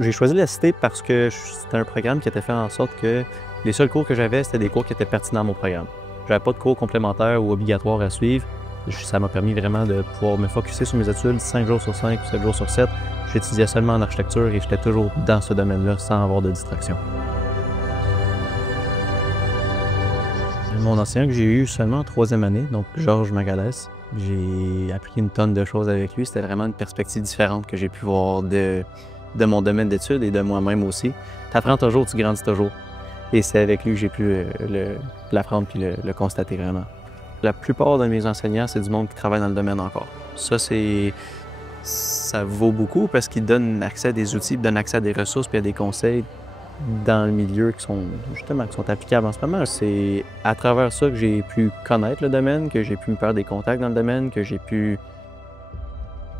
J'ai choisi la cité parce que c'était un programme qui était fait en sorte que les seuls cours que j'avais, c'était des cours qui étaient pertinents à mon programme. J'avais pas de cours complémentaires ou obligatoires à suivre. Ça m'a permis vraiment de pouvoir me focusser sur mes études 5 jours sur 5 ou 7 jours sur 7. J'étudiais seulement en architecture et j'étais toujours dans ce domaine-là sans avoir de distraction. Mon enseignant que j'ai eu seulement en 3e année, donc Georges Magalès, j'ai appris une tonne de choses avec lui. C'était vraiment une perspective différente que j'ai pu voir de mon domaine d'études et de moi-même aussi. Tu apprends toujours, tu grandis toujours. Et c'est avec lui que j'ai pu l'apprendre puis le constater vraiment. La plupart de mes enseignants, c'est du monde qui travaille dans le domaine encore. Ça vaut beaucoup parce qu'ils donnent accès à des outils, ils donnent accès à des ressources puis à des conseils dans le milieu qui sont applicables en ce moment. C'est à travers ça que j'ai pu connaître le domaine, que j'ai pu me faire des contacts dans le domaine, que j'ai pu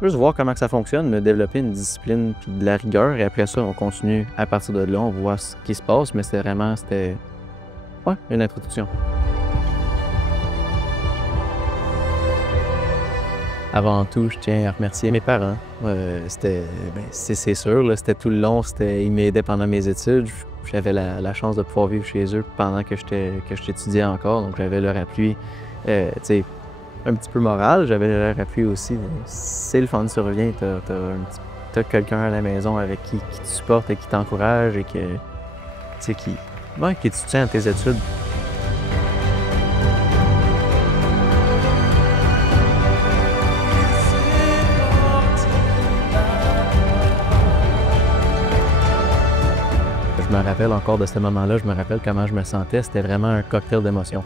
juste voir comment ça fonctionne, me développer une discipline puis de la rigueur. Et après ça, on continue à partir de là, on voit ce qui se passe, mais c'était une introduction. Avant tout, je tiens à remercier mes parents. C'est sûr, c'était tout le long, ils m'aidaient pendant mes études. J'avais la chance de pouvoir vivre chez eux pendant que j'étudiais encore, donc j'avais leur appui, un petit peu moral, j'avais leur appui aussi. C'est le fun, tu reviens, t'as quelqu'un à la maison avec qui te supporte et qui t'encourage et qui te soutient à tes études. Je me rappelle encore de ce moment-là, je me rappelle comment je me sentais, c'était vraiment un cocktail d'émotions.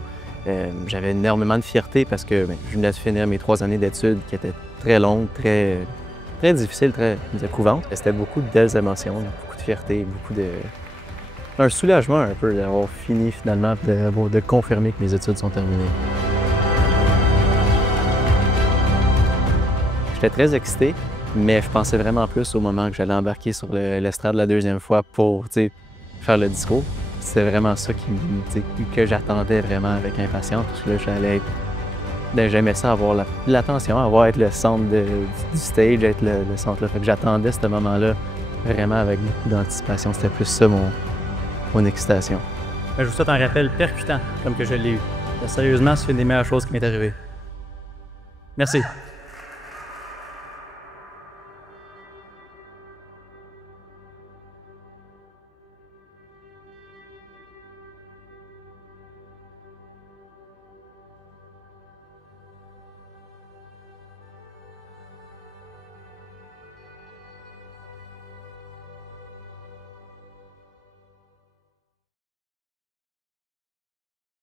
J'avais énormément de fierté parce que je venais de finir mes 3 années d'études qui étaient très longues, très difficiles, très éprouvantes. C'était beaucoup de belles émotions, beaucoup de fierté, un soulagement un peu d'avoir fini finalement, de confirmer que mes études sont terminées. J'étais très excité, mais je pensais vraiment plus au moment que j'allais embarquer sur l'estrade la 2e fois pour faire le discours. C'est vraiment ça que j'attendais vraiment avec impatience, parce que là, j'aimais ça, avoir l'attention, être le centre du stage, être le centre là. Fait que j'attendais ce moment-là vraiment avec beaucoup d'anticipation. C'était plus ça mon excitation. Je vous souhaite un rappel percutant, comme que je l'ai eu. Sérieusement, c'est une des meilleures choses qui m'est arrivée. Merci.